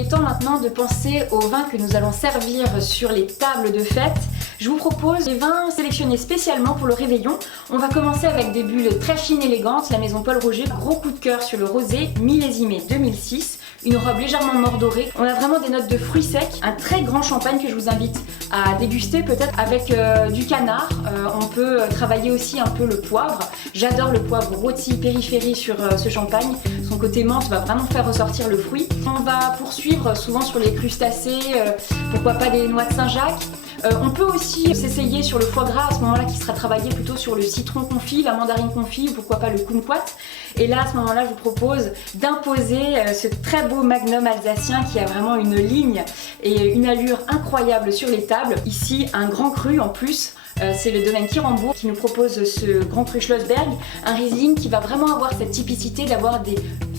il est temps maintenant de penser aux vins que nous allons servir sur les tables de fête. Je vous propose des vins sélectionnés spécialement pour le réveillon. On va commencer avec des bulles très fines élégantes, la maison Paul Roger. Gros coup de cœur sur le rosé, millésimé 2006. Une robe légèrement mordorée. On a vraiment des notes de fruits secs. Un très grand champagne que je vous invite à déguster peut-être avec du canard. On peut travailler aussi un peu le poivre. J'adore le poivre rôti périphérie sur ce champagne. Son côté menthe va vraiment faire ressortir le fruit. On va poursuivre souvent sur les crustacés, pourquoi pas des noix de Saint-Jacques. On peut aussi s'essayer sur le foie gras à ce moment-là qui sera travaillé plutôt sur le citron confit, la mandarine confit, pourquoi pas le kumquat. Et là, à ce moment-là, je vous propose d'imposer ce très beau magnum alsacien qui a vraiment une ligne et une allure incroyable sur les tables. Ici, un grand cru en plus. C'est le domaine Kirambourg qui nous propose ce grand cru Schlossberg, un Riesling qui va vraiment avoir cette typicité d'avoir des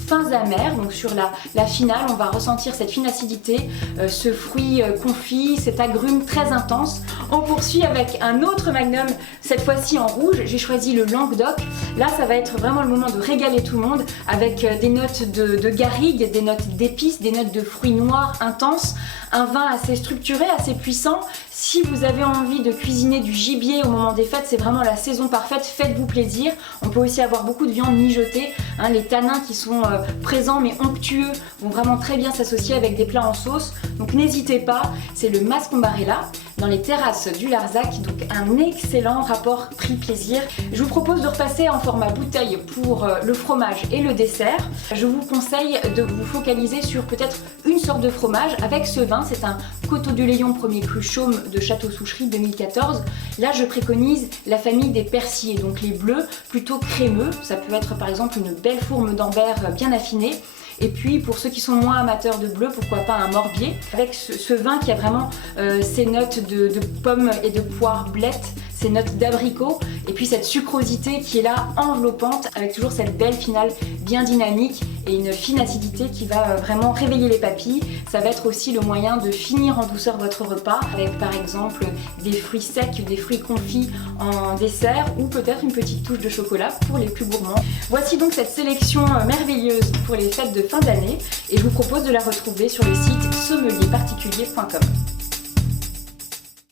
fins amers. Donc sur la finale, on va ressentir cette fine acidité, ce fruit confit, cet agrume très intense. On poursuit avec un autre magnum, cette fois-ci en rouge. J'ai choisi le Languedoc. Là, ça va être vraiment le moment de régaler tout le monde avec des notes de garrigue, des notes d'épices, des notes de fruits noirs intenses. Un vin assez structuré, assez puissant. Si vous avez envie de cuisiner du gibier au moment des fêtes, c'est vraiment la saison parfaite, faites-vous plaisir. On peut aussi avoir beaucoup de viande mijotée, les tanins qui sont présents mais onctueux vont vraiment très bien s'associer avec des plats en sauce. Donc n'hésitez pas, c'est le Mascombarella dans les terrasses du Larzac, donc un excellent rapport prix-plaisir. Je vous propose de repasser en format bouteille pour le fromage et le dessert. Je vous conseille de vous focaliser sur peut-être une sorte de fromage avec ce vin. C'est un Coteaux du Léon premier cru Chaume de Château Soucherie 2014. Là, je préconise la famille des persillés, donc les bleus plutôt crémeux. Ça peut être par exemple une belle fourme d'Ambert bien affinée. Et puis pour ceux qui sont moins amateurs de bleu, pourquoi pas un morbier avec ce vin qui a vraiment ces notes de pommes et de poire blettes, ces notes d'abricot et puis cette sucrosité qui est là enveloppante avec toujours cette belle finale bien dynamique et une fine acidité qui va vraiment réveiller les papilles. Ça va être aussi le moyen de finir en douceur votre repas avec par exemple des fruits secs, des fruits confits en dessert ou peut-être une petite touche de chocolat pour les plus gourmands. Voici donc cette sélection merveilleuse pour les fêtes de fin d'année et je vous propose de la retrouver sur le site sommelierparticulier.com.